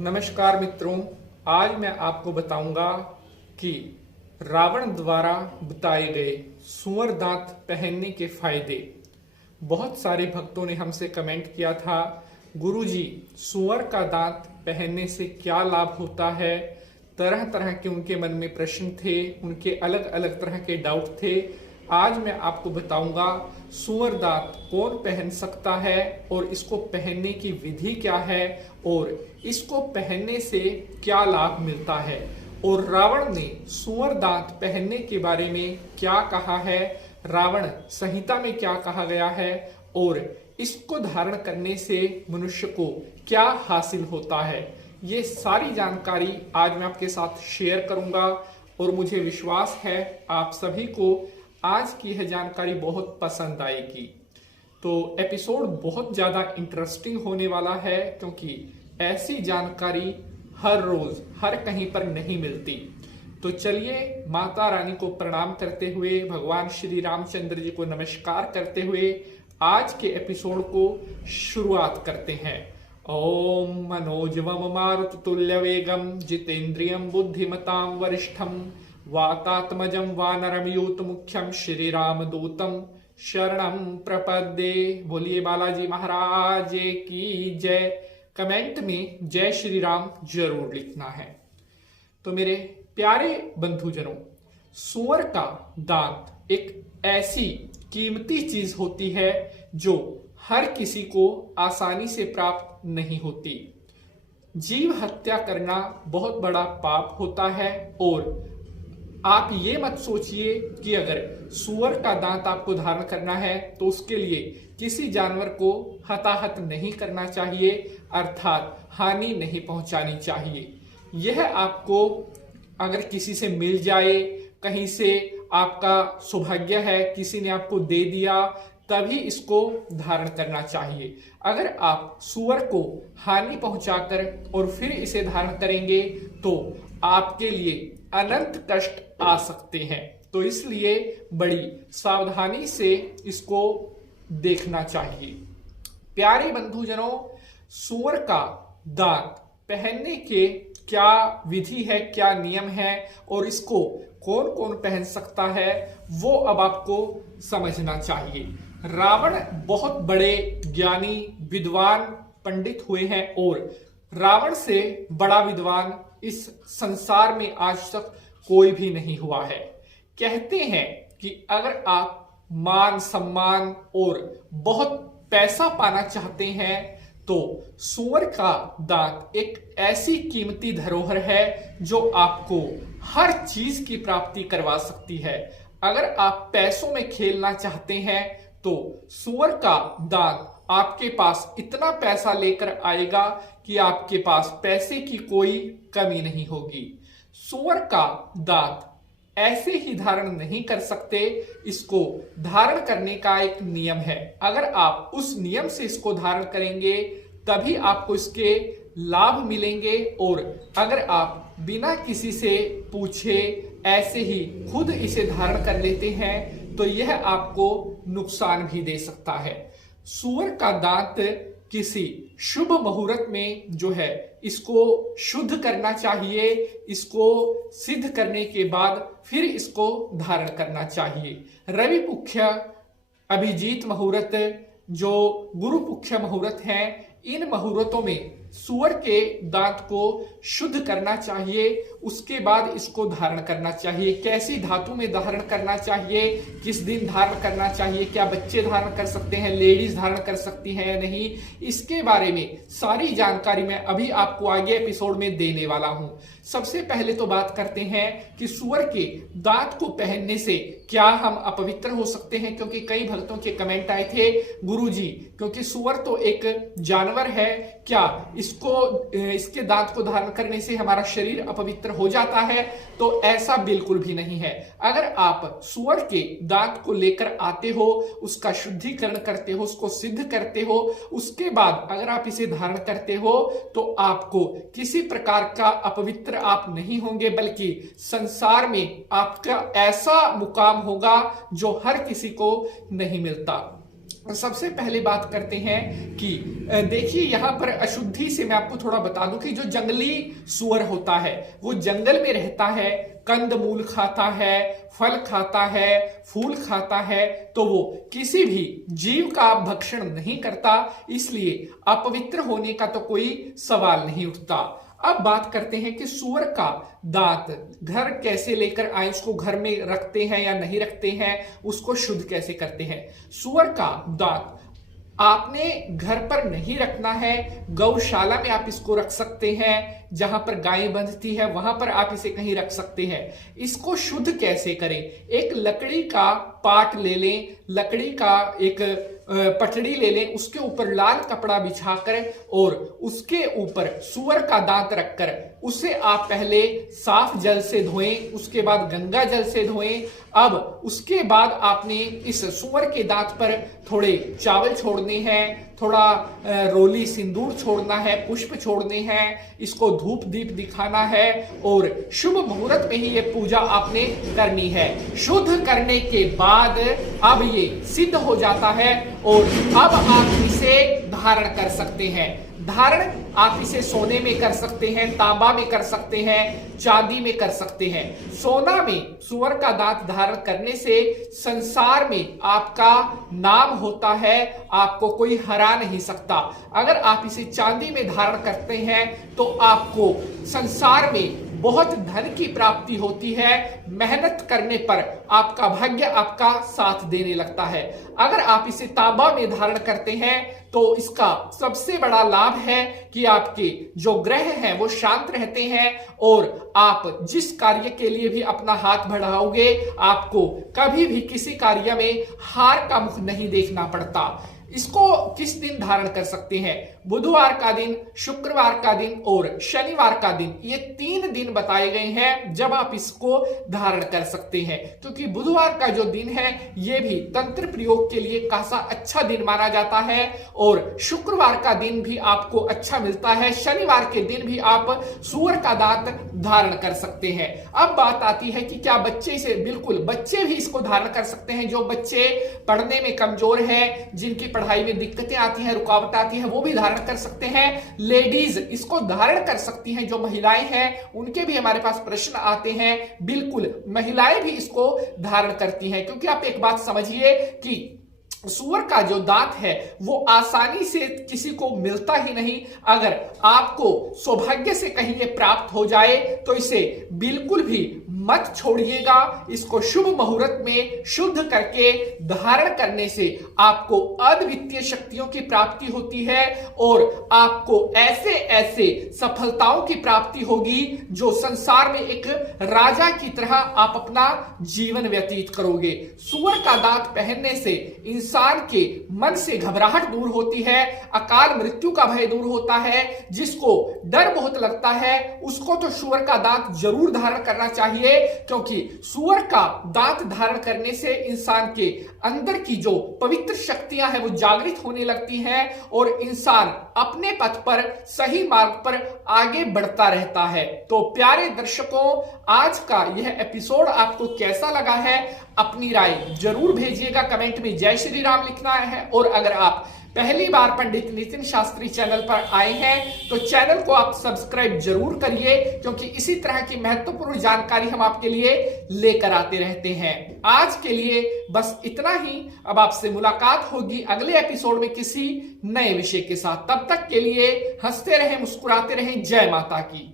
नमस्कार मित्रों, आज मैं आपको बताऊंगा कि रावण द्वारा बताए गए सुअर दांत पहनने के फायदे। बहुत सारे भक्तों ने हमसे कमेंट किया था, गुरुजी सुअर का दांत पहनने से क्या लाभ होता है। तरह तरह के उनके मन में प्रश्न थे, उनके अलग अलग तरह के डाउट थे। आज मैं आपको बताऊंगा सुअर दांत कौन पहन सकता है और इसको पहनने की विधि क्या है और इसको पहनने से क्या लाभ मिलता है और रावण ने सुअर दांत पहनने के बारे में क्या कहा है, रावण संहिता में क्या कहा गया है और इसको धारण करने से मनुष्य को क्या हासिल होता है। ये सारी जानकारी आज मैं आपके साथ शेयर करूंगा और मुझे विश्वास है आप सभी को आज की यह जानकारी बहुत पसंद आएगी। तो एपिसोड बहुत ज़्यादा इंटरेस्टिंग होने वाला है क्योंकि ऐसी जानकारी हर रोज हर कहीं पर नहीं मिलती। तो चलिए माता रानी को प्रणाम करते हुए, भगवान श्री रामचंद्र जी को नमस्कार करते हुए आज के एपिसोड को शुरुआत करते हैं। ओम मनोजवम मारुततुल्य वेगम जितेन्द्रियम बुद्धिमतां वरिष्ठम वातात्मजं वानरं यूत मुख्यम श्री राम दूतम शरणं प्रपद्ये। बोलिए बालाजी महाराज की जय। कमेंट में जय श्री राम जरूर लिखना है। तो मेरे प्यारे बंधुजनों, सुअर का दांत एक ऐसी कीमती चीज होती है जो हर किसी को आसानी से प्राप्त नहीं होती। जीव हत्या करना बहुत बड़ा पाप होता है और आप ये मत सोचिए कि अगर सुअर का दांत आपको धारण करना है तो उसके लिए किसी जानवर को हताहत नहीं करना चाहिए, अर्थात हानि नहीं पहुंचानी चाहिए। यह आपको अगर किसी से मिल जाए, कहीं से आपका सौभाग्य है, किसी ने आपको दे दिया, तभी इसको धारण करना चाहिए। अगर आप सुअर को हानि पहुंचाकर और फिर इसे धारण करेंगे तो आपके लिए अनंत कष्ट आ सकते हैं। तो इसलिए बड़ी सावधानी से इसको देखना चाहिए। प्यारे बंधुजनों, सुअर का दांत पहनने के क्या विधि है, क्या नियम है और इसको कौन कौन पहन सकता है, वो अब आपको समझना चाहिए। रावण बहुत बड़े ज्ञानी विद्वान पंडित हुए हैं और रावण से बड़ा विद्वान इस संसार में आज तक कोई भी नहीं हुआ है। कहते हैं कि अगर आप मान सम्मान और बहुत पैसा पाना चाहते हैं तो सुअर का दांत एक ऐसी कीमती धरोहर है जो आपको हर चीज की प्राप्ति करवा सकती है। अगर आप पैसों में खेलना चाहते हैं तो सुअर का दांत आपके पास इतना पैसा लेकर आएगा कि आपके पास पैसे की कोई कमी नहीं होगी। सुअर का दांत ऐसे ही धारण नहीं कर सकते, इसको धारण करने का एक नियम है। अगर आप उस नियम से इसको धारण करेंगे तभी आपको इसके लाभ मिलेंगे और अगर आप बिना किसी से पूछे ऐसे ही खुद इसे धारण कर लेते हैं तो यह आपको नुकसान भी दे सकता है। सुअर का दांत किसी शुभ मुहूर्त में जो है इसको शुद्ध करना चाहिए, इसको सिद्ध करने के बाद फिर इसको धारण करना चाहिए। रवि पुख्य, अभिजीत मुहूर्त, जो गुरु पुख्य मुहूर्त हैं, इन मुहूर्तों में सुअर के दांत को शुद्ध करना चाहिए, उसके बाद इसको धारण करना चाहिए। कैसी धातु में धारण करना चाहिए, किस दिन धारण करना चाहिए, क्या बच्चे धारण कर सकते हैं, लेडीज धारण कर सकती हैं या नहीं, इसके बारे में सारी जानकारी मैं अभी आपको आगे एपिसोड में देने वाला हूं। सबसे पहले तो बात करते हैं कि सुअर के दांत को पहनने से क्या हम अपवित्र हो सकते हैं, क्योंकि कई भक्तों के कमेंट आए थे, गुरुजी क्योंकि सुअर तो एक जानवर है, क्या इसके दांत को धारण करने से हमारा शरीर अपवित्र हो जाता है? तो ऐसा बिल्कुल भी नहीं है। अगर आप सुअर के दांत को लेकर आते हो, उसका शुद्धिकरण करते हो, उसको सिद्ध करते हो, उसके बाद अगर आप इसे धारण करते हो तो आपको किसी प्रकार का अपवित्र आप नहीं होंगे, बल्कि संसार में आपका ऐसा मुकाम होगा जो हर किसी को नहीं मिलता। सबसे पहले बात करते हैं कि देखिए यहां पर अशुद्धि से मैं आपको थोड़ा बता दूं कि जो जंगली सुअर होता है वो जंगल में रहता है, कंद मूल खाता है, फल खाता है, फूल खाता है, तो वो किसी भी जीव का भक्षण नहीं करता, इसलिए अपवित्र होने का तो कोई सवाल नहीं उठता। अब बात करते हैं कि सुअर का दांत घर कैसे लेकर आए, उसको घर में रखते हैं या नहीं रखते हैं, उसको शुद्ध कैसे करते हैं। सुअर का दांत आपने घर पर नहीं रखना है, गौशाला में आप इसको रख सकते हैं, जहां पर गायें बंधती है वहां पर आप इसे कहीं रख सकते हैं। इसको शुद्ध कैसे करें, एक लकड़ी का पाट ले लें, लकड़ी का एक पटड़ी ले लें, उसके ऊपर लाल कपड़ा बिछाकर और उसके ऊपर सुअर का दांत रखकर उसे आप पहले साफ जल से धोएं, उसके बाद गंगा जल से धोएं। अब उसके बाद आपने इस सुअर के दांत पर थोड़े चावल छोड़ने हैं, थोड़ा रोली सिंदूर छोड़ना है, पुष्प छोड़ने हैं, इसको धूप दीप दिखाना है और शुभ मुहूर्त में ही ये पूजा आपने करनी है। शुद्ध करने के बाद अब ये सिद्ध हो जाता है और अब आप इसे धारण कर सकते हैं। धारण आप इसे सोने में कर सकते हैं, तांबा में कर सकते हैं, चांदी में कर सकते हैं। सोना में सुअर का दांत धारण करने से संसार में आपका नाम होता है, आपको कोई हरा नहीं सकता। अगर आप इसे चांदी में धारण करते हैं तो आपको संसार में बहुत धन की प्राप्ति होती है, मेहनत करने पर आपका भाग्य आपका साथ देने लगता है। अगर आप इसे तांबा में धारण करते हैं तो इसका सबसे बड़ा लाभ है कि आपके जो ग्रह हैं वो शांत रहते हैं और आप जिस कार्य के लिए भी अपना हाथ बढ़ाओगे आपको कभी भी किसी कार्य में हार का मुख नहीं देखना पड़ता। इसको किस दिन धारण कर सकते हैं, बुधवार का दिन, शुक्रवार का दिन और शनिवार का दिन, ये 3 दिन बताए गए हैं जब आप इसको धारण कर सकते हैं। क्योंकि बुधवार का जो दिन है ये भी तंत्र प्रयोग के लिए खासा अच्छा दिन माना जाता है और शुक्रवार का दिन भी आपको अच्छा मिलता है, शनिवार के दिन भी आप सुअर का दांत धारण कर सकते हैं। अब बात आती है कि क्या बच्चे इसे, बिल्कुल बच्चे भी इसको धारण कर सकते हैं। जो बच्चे पढ़ने में कमजोर हैं, जिनकी पढ़ाई में दिक्कतें आती हैं, रुकावट आती है, वो भी धारण कर सकते हैं। लेडीज इसको धारण कर सकती हैं, जो महिलाएं हैं उनके भी हमारे पास प्रश्न आते हैं। बिल्कुल महिलाएं भी इसको धारण करती हैं, क्योंकि आप एक बात समझिए कि सुअर का जो दांत है वो आसानी से किसी को मिलता ही नहीं। अगर आपको सौभाग्य से कहीं ये प्राप्त हो जाए तो इसे बिल्कुल भी मत छोड़िएगा। इसको शुभ मुहूर्त में शुद्ध करके धारण करने से आपको अद्वितीय शक्तियों की प्राप्ति होती है और आपको ऐसे ऐसे सफलताओं की प्राप्ति होगी जो संसार में एक राजा की तरह आप अपना जीवन व्यतीत करोगे। सुअर का दांत पहनने से इंसान के मन से घबराहट दूर होती है, अकाल मृत्यु का भय दूर होता है। जिसको डर बहुत लगता है उसको तो सुअर का दांत जरूर धारण करना चाहिए, क्योंकि सुअर का दांत धारण करने से इंसान के अंदर की जो पवित्र शक्तियां हैं वो जागृत होने लगती हैं और इंसान अपने पथ पर, सही मार्ग पर आगे बढ़ता रहता है। तो प्यारे दर्शकों, आज का यह एपिसोड आपको कैसा लगा है अपनी राय जरूर भेजिएगा, कमेंट में जय श्री राम लिखना है। और अगर आप पहली बार पंडित नितिन शास्त्री चैनल पर आए हैं तो चैनल को आप सब्सक्राइब जरूर करिए, क्योंकि इसी तरह की महत्वपूर्ण जानकारी हम आपके लिए लेकर आते रहते हैं। आज के लिए बस इतना ही। अब आपसे मुलाकात होगी अगले एपिसोड में किसी नए विषय के साथ। तब तक के लिए हंसते रहें, मुस्कुराते रहें। जय माता की।